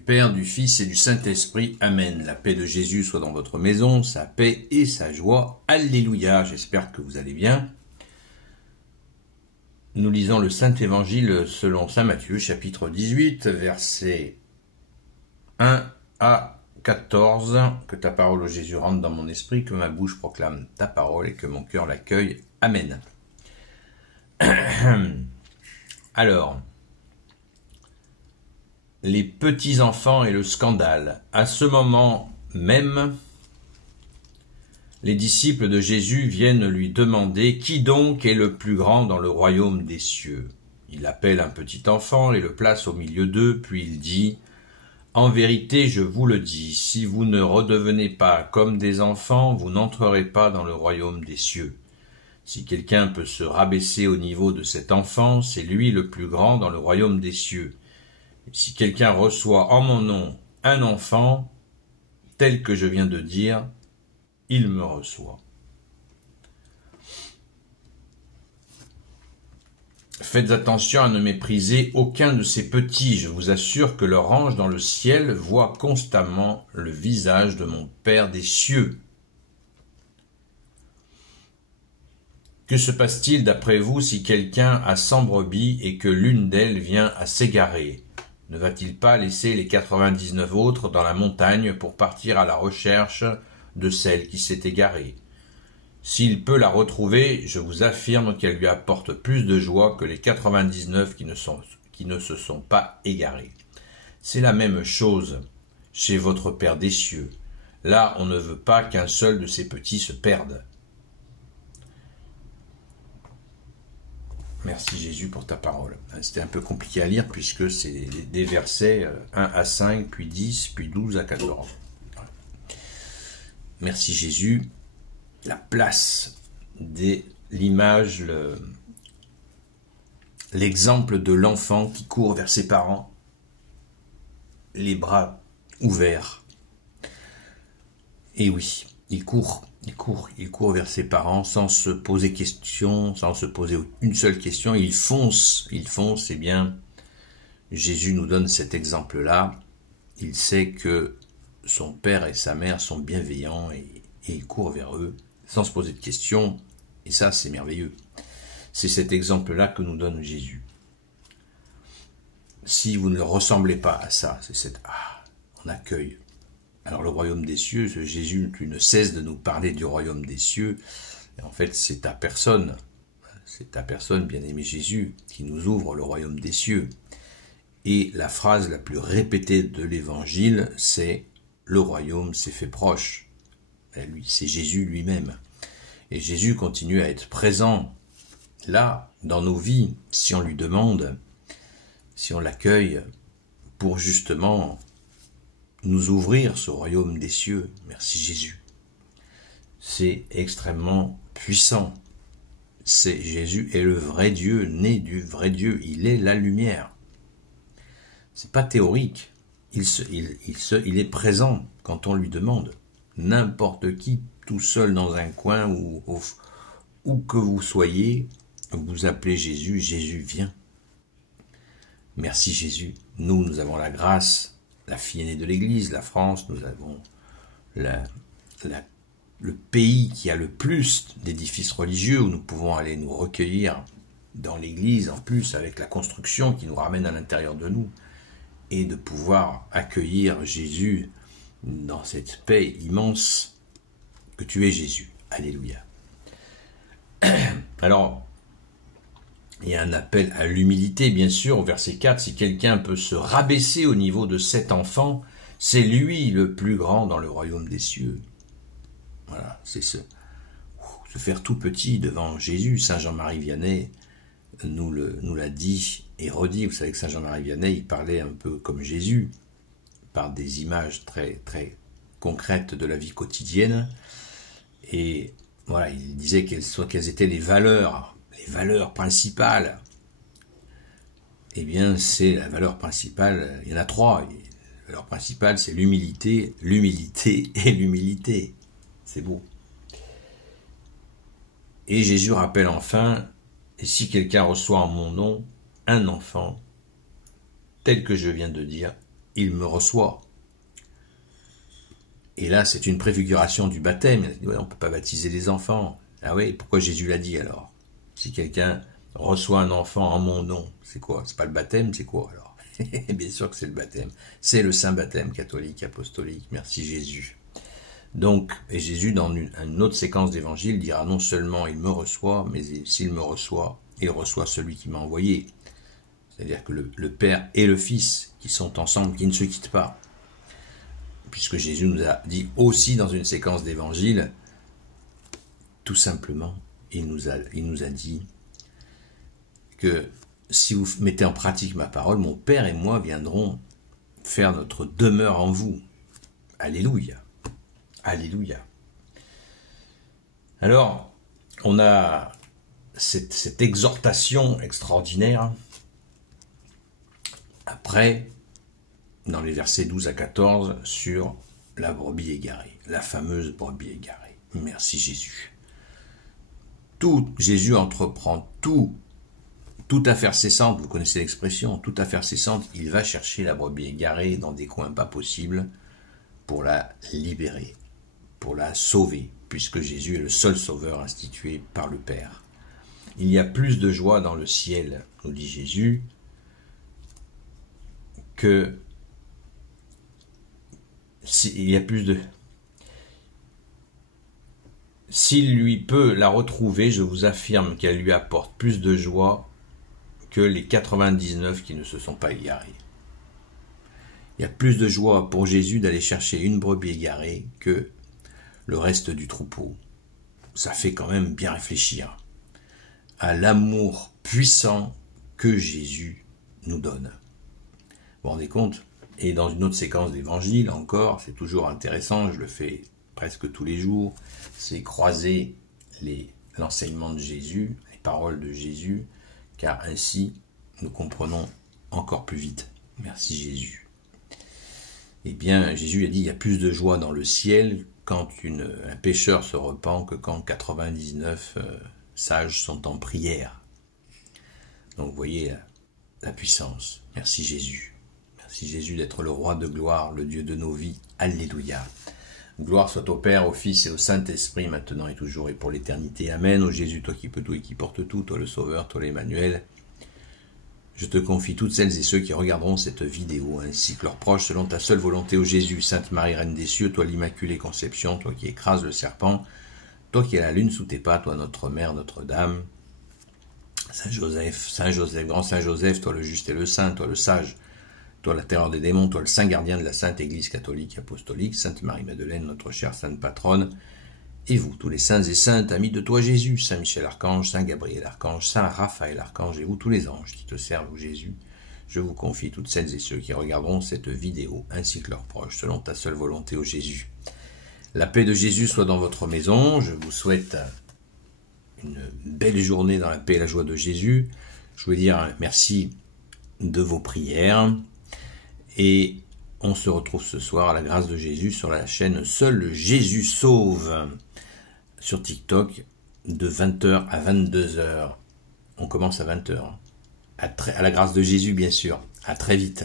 du Père, du Fils et du Saint-Esprit. Amen. La paix de Jésus soit dans votre maison, sa paix et sa joie. Alléluia. J'espère que vous allez bien. Nous lisons le Saint-Évangile selon saint Matthieu, chapitre 18, versets 1 à 14. Que ta parole, ô Jésus, rentre dans mon esprit, que ma bouche proclame ta parole et que mon cœur l'accueille. Amen. Alors, les petits-enfants et le scandale. À ce moment même, les disciples de Jésus viennent lui demander « Qui donc est le plus grand dans le royaume des cieux ?» Il appelle un petit enfant et le place au milieu d'eux, puis il dit « En vérité, je vous le dis, si vous ne redevenez pas comme des enfants, vous n'entrerez pas dans le royaume des cieux. Si quelqu'un peut se rabaisser au niveau de cet enfant, c'est lui le plus grand dans le royaume des cieux. Si quelqu'un reçoit en mon nom un enfant, tel que je viens de dire, il me reçoit. » Faites attention à ne mépriser aucun de ces petits. Je vous assure que leur ange dans le ciel voit constamment le visage de mon Père des cieux. Que se passe-t-il d'après vous si quelqu'un a 100 brebis et que l'une d'elles vient à s'égarer ? Ne va-t-il pas laisser les 99 autres dans la montagne pour partir à la recherche de celle qui s'est égarée ? S'il peut la retrouver, je vous affirme qu'elle lui apporte plus de joie que les 99 qui ne se sont pas égarés. C'est la même chose chez votre Père des cieux. Là, on ne veut pas qu'un seul de ces petits se perde. Merci Jésus pour ta parole. C'était un peu compliqué à lire puisque c'est des versets 1 à 5, puis 10, puis 12 à 14. Merci Jésus. La place de l'image, l'exemple de l'enfant qui court vers ses parents, les bras ouverts. Et oui, il court vers ses parents sans se poser question, sans se poser une seule question. Il fonce. Eh bien, Jésus nous donne cet exemple-là. Il sait que son père et sa mère sont bienveillants et il court vers eux sans se poser de questions. Et ça, c'est merveilleux. C'est cet exemple-là que nous donne Jésus. Si vous ne ressemblez pas à ça, c'est on accueille. Alors le royaume des cieux, Jésus, tu ne cesses de nous parler du royaume des cieux. Et en fait, c'est ta personne, bien-aimé Jésus, qui nous ouvre le royaume des cieux. Et la phrase la plus répétée de l'évangile, c'est « Le royaume s'est fait proche ». C'est Jésus lui-même. Et Jésus continue à être présent là, dans nos vies, si on lui demande, si on l'accueille, pour justement nous ouvrir ce royaume des cieux. Merci Jésus. C'est extrêmement puissant. Jésus est le vrai Dieu, né du vrai Dieu. Il est la lumière. C'est pas théorique. Il est présent quand on lui demande. N'importe qui, tout seul dans un coin, ou où que vous soyez, vous appelez Jésus, Jésus vient. Merci Jésus. Nous avons la grâce, la fille aînée de l'Église, la France, nous avons le pays qui a le plus d'édifices religieux où nous pouvons aller nous recueillir dans l'Église, en plus avec la construction qui nous ramène à l'intérieur de nous, et de pouvoir accueillir Jésus dans cette paix immense que tu es Jésus. Alléluia. Alors, il y a un appel à l'humilité, bien sûr, au verset 4. Si quelqu'un peut se rabaisser au niveau de cet enfant, c'est lui le plus grand dans le royaume des cieux. Voilà, c'est se faire tout petit devant Jésus. Saint Jean-Marie Vianney nous l'a dit et redit. Vous savez que Saint Jean-Marie Vianney, il parlait un peu comme Jésus, par des images très, très concrètes de la vie quotidienne. Et voilà, il disait quelles étaient les valeurs principales. Eh bien, c'est la valeur principale, il y en a 3. La valeur principale, c'est l'humilité, l'humilité et l'humilité. C'est beau. Et Jésus rappelle enfin, et si quelqu'un reçoit en mon nom un enfant, tel que je viens de dire, il me reçoit. Et là, c'est une préfiguration du baptême. Ouais, on ne peut pas baptiser les enfants. Ah oui, pourquoi Jésus l'a dit alors? Si quelqu'un reçoit un enfant en mon nom, c'est quoi? C'est pas le baptême, c'est quoi alors? Bien sûr que c'est le baptême. C'est le saint baptême catholique, apostolique. Merci Jésus. Donc, et Jésus, dans une autre séquence d'évangile, dira non seulement il me reçoit, mais s'il me reçoit, il reçoit celui qui m'a envoyé. C'est-à-dire que le Père et le Fils, qui sont ensemble, qui ne se quittent pas. Puisque Jésus nous a dit aussi dans une séquence d'évangile, tout simplement, il nous a dit que si vous mettez en pratique ma parole, mon Père et moi viendrons faire notre demeure en vous. Alléluia. Alléluia. Alors, on a cette exhortation extraordinaire. Après, dans les versets 12 à 14, sur la brebis égarée, la fameuse brebis égarée. Merci Jésus. Jésus entreprend toute affaire cessante, vous connaissez l'expression, toute affaire cessante, il va chercher la brebis égarée dans des coins pas possibles pour la libérer, pour la sauver, puisque Jésus est le seul sauveur institué par le Père. Il y a plus de joie dans le ciel, nous dit Jésus, que S'il lui peut la retrouver, je vous affirme qu'elle lui apporte plus de joie que les 99 qui ne se sont pas égarés. Il y a plus de joie pour Jésus d'aller chercher une brebis égarée que le reste du troupeau. Ça fait quand même bien réfléchir à l'amour puissant que Jésus nous donne. Vous vous rendez compte? Et dans une autre séquence d'évangile encore, c'est toujours intéressant, je le fais presque tous les jours, c'est croiser l'enseignement de Jésus, les paroles de Jésus, car ainsi nous comprenons encore plus vite. Merci Jésus. Eh bien, Jésus a dit, il y a plus de joie dans le ciel quand un pécheur se repent que quand 99 sages sont en prière. Donc vous voyez la puissance. Merci Jésus. Merci Jésus d'être le roi de gloire, le Dieu de nos vies. Alléluia. Gloire soit au Père, au Fils et au Saint-Esprit, maintenant et toujours et pour l'éternité. Amen. Ô Jésus, toi qui peux tout et qui porte tout, toi le Sauveur, toi l'Emmanuel, je te confie toutes celles et ceux qui regarderont cette vidéo, ainsi que leurs proches, selon ta seule volonté, ô Jésus, Sainte Marie, Reine des cieux, toi l'Immaculée Conception, toi qui écrases le serpent, toi qui as la lune sous tes pas, toi notre Mère, Notre-Dame, Saint Joseph, grand Saint Joseph, toi le juste et le saint, toi le sage, toi la terreur des démons, toi le saint gardien de la Sainte Église catholique apostolique, Sainte Marie-Madeleine, notre chère Sainte Patronne, et vous, tous les saints et saintes, amis de toi Jésus, Saint Michel Archange, Saint Gabriel Archange, Saint Raphaël Archange, et vous tous les anges qui te servent, Jésus, je vous confie toutes celles et ceux qui regarderont cette vidéo, ainsi que leurs proches, selon ta seule volonté, ô Jésus. La paix de Jésus soit dans votre maison, je vous souhaite une belle journée dans la paix et la joie de Jésus. Je veux dire merci de vos prières, et on se retrouve ce soir à la grâce de Jésus sur la chaîne Seul Jésus Sauve sur TikTok de 20h à 22h. On commence à 20h. À la grâce de Jésus, bien sûr. À très vite.